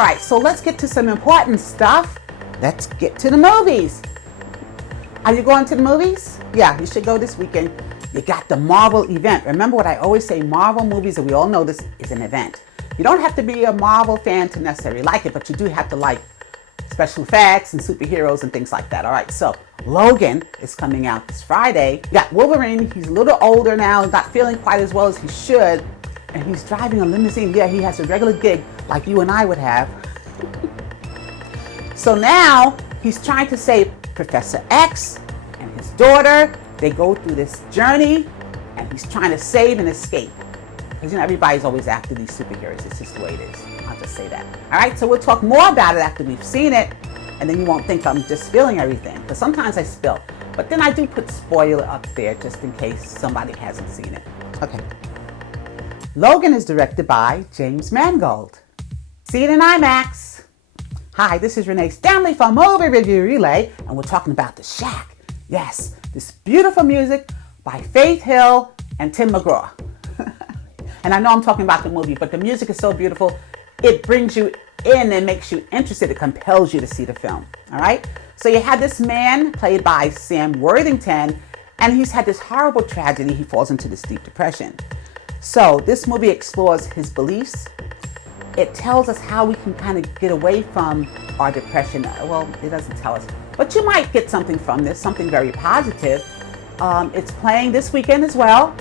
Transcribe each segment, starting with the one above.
All right, so let's get to some important stuff. Let's get to the movies. Are you going to the movies? Yeah, you should go this weekend. You got the Marvel event. Remember what I always say, Marvel movies, and we all know this is an event. You don't have to be a Marvel fan to necessarily like it, but you do have to like special effects and superheroes and things like that. All right, so Logan is coming out this Friday. You got Wolverine. He's a little older now, not feeling quite as well as he should, and he's driving a limousine. Yeah, he has a regular gig like you and I would have. So now he's trying to save Professor X and his daughter. They go through this journey, and he's trying to save and escape. Because, you know, everybody's always after these superheroes. It's just the way it is. I'll just say that. All right, so we'll talk more about it after we've seen it, and then you won't think I'm just spilling everything. Because sometimes I spill. But then I do put spoiler up there just in case somebody hasn't seen it. Okay. Logan is directed by James Mangold. See it in IMAX. Hi, this is Renee Stanley from Movie Review Relay, and we're talking about The Shack. Yes, this beautiful music by Faith Hill and Tim McGraw. And I know I'm talking about the movie, but the music is so beautiful, it brings you in and makes you interested. It compels you to see the film, all right? So you have this man played by Sam Worthington, and he's had this horrible tragedy. He falls into this deep depression. So this movie explores his beliefs. It tells us how we can kind of get away from our depression. Well, it doesn't tell us, but you might get something from this, something very positive. It's playing this weekend as well.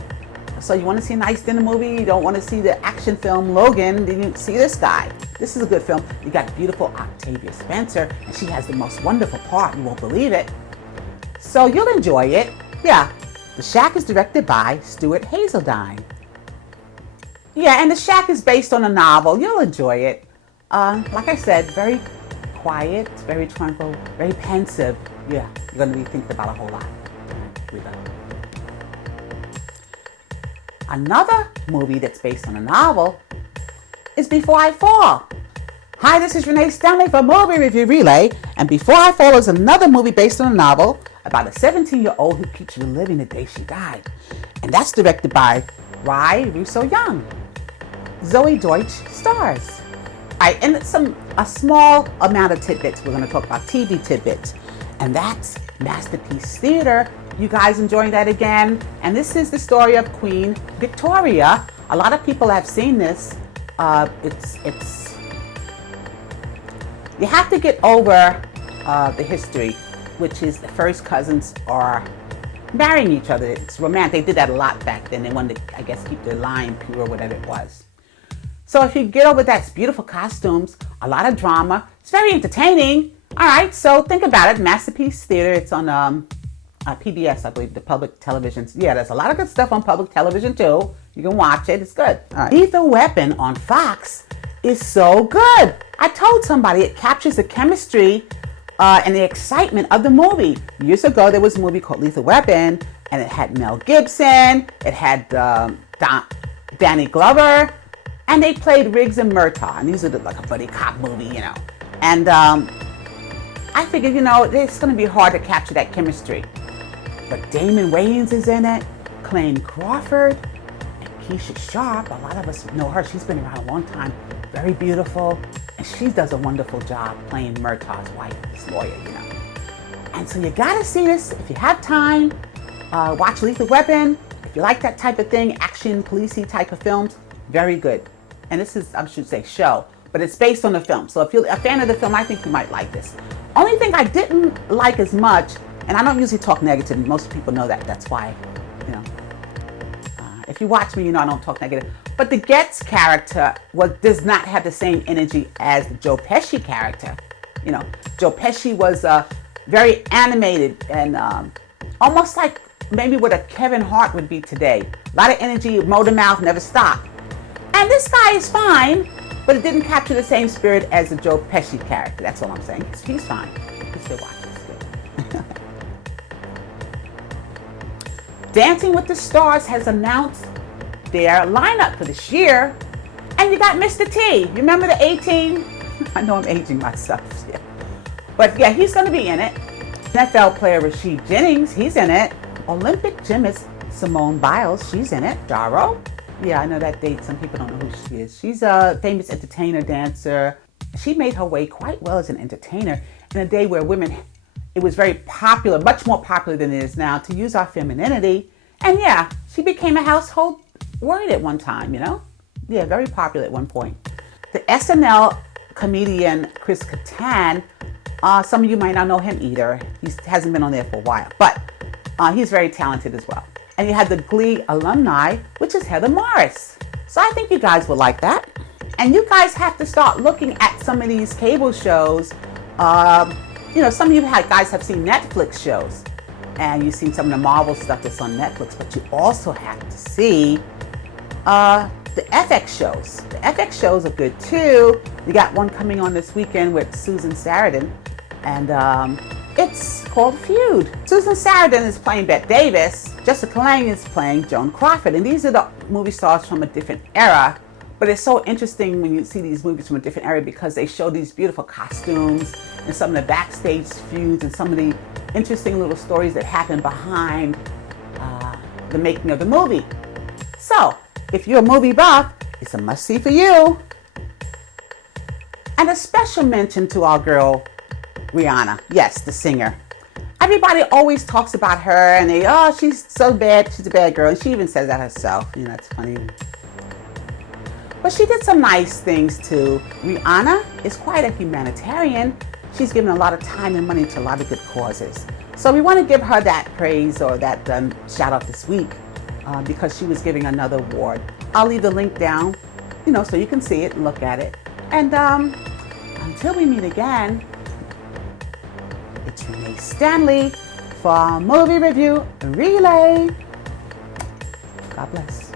So you want to see a nice dinner movie, you don't want to see the action film Logan, then you see this guy. This is a good film. You got beautiful Octavia Spencer, and she has the most wonderful part, you won't believe it. So you'll enjoy it. Yeah, The Shack is directed by Stuart Hazeldine. Yeah, and The Shack is based on a novel. You'll enjoy it. Like I said, very quiet, very tranquil, very pensive. Yeah, you're going to be thinking about a whole lot. Here we go. Another movie that's based on a novel is Before I Fall. Hi, this is Renee Stanley from Movie Review Relay, and Before I Fall is another movie based on a novel about a 17-year-old who keeps reliving the day she died. And that's directed by Ry Russo-Young. Zoe Deutsch stars. All right, and a small amount of tidbits. We're going to talk about TV tidbits, and that's Masterpiece Theater. You guys enjoying that again? And this is the story of Queen Victoria. A lot of people have seen this. It's you have to get over the history, which is the first cousins are marrying each other. It's romantic. They did that a lot back then. They wanted to, I guess, keep their line pure, whatever it was. So if you get over that, it's beautiful costumes, a lot of drama. It's very entertaining. All right, so think about it. Masterpiece Theater. It's on PBS, I believe, the public television. Yeah, there's a lot of good stuff on public television too. You can watch it. It's good. All right. Lethal Weapon on Fox is so good. I told somebody it captures the chemistry and the excitement of the movie. Years ago, there was a movie called Lethal Weapon, and it had Mel Gibson. It had Danny Glover, and they played Riggs and Murtaugh. And these are like a buddy cop movie, you know. And I figured, you know, it's going to be hard to capture that chemistry. But Damon Wayans is in it, Clayne Crawford, and Keesha Sharp. A lot of us know her. She's been around a long time. Very beautiful. And she does a wonderful job playing Murtaugh's wife, this lawyer, you know. And so you got to see this. If you have time, watch Lethal Weapon. If you like that type of thing, action, policey type of films, very good. And this is, I should say, show. But it's based on the film. So if you're a fan of the film, I think you might like this. Only thing I didn't like as much, and I don't usually talk negative. Most people know that. That's why, you know, if you watch me, you know I don't talk negative. But the Getz character does not have the same energy as the Joe Pesci character. You know, Joe Pesci was very animated and almost like maybe what a Kevin Hart would be today. A lot of energy, motor mouth, never stop. And this guy is fine, but it didn't capture the same spirit as the Joe Pesci character. That's all I'm saying. He's fine. You can still watch it. It's good. Dancing with the Stars has announced their lineup for this year. And you got Mr. T. You remember the 18? I know I'm aging myself. Yeah. But yeah, he's going to be in it. NFL player Rashid Jennings, he's in it. Olympic gymnast Simone Biles, she's in it. Jaro. Yeah, I know that date. Some people don't know who she is. She's a famous entertainer, dancer. She made her way quite well as an entertainer in a day where women, it was very popular, much more popular than it is now, to use our femininity. And yeah, she became a household word at one time, you know? Yeah, very popular at one point. The SNL comedian Chris Kattan, some of you might not know him either. He hasn't been on there for a while, but he's very talented as well. And you had the Glee alumni, which is Heather Morris. So I think you guys would like that. And you guys have to start looking at some of these cable shows. You know, some of you guys have seen Netflix shows, and you've seen some of the Marvel stuff that's on Netflix, but you also have to see the FX shows. The FX shows are good too. You got one coming on this weekend with Susan Sarandon, and it's called Feud. Susan Sarandon is playing Bette Davis. Jessica Lange is playing Joan Crawford, and these are the movie stars from a different era. But it's so interesting when you see these movies from a different era because they show these beautiful costumes and some of the backstage feuds and some of the interesting little stories that happen behind the making of the movie. So, if you're a movie buff, it's a must-see for you. And a special mention to our girl, Rihanna. Yes, the singer. Everybody always talks about her and she's so bad, she's a bad girl. And she even says that herself. You know, it's funny. But she did some nice things too. Rhianna is quite a humanitarian. She's given a lot of time and money to a lot of good causes. So we want to give her that praise or that shout out this week because she was giving another award. I'll leave the link down, you know, so you can see it and look at it. And until we meet again, it's Renee Stanley for Movie Review Relay. God bless.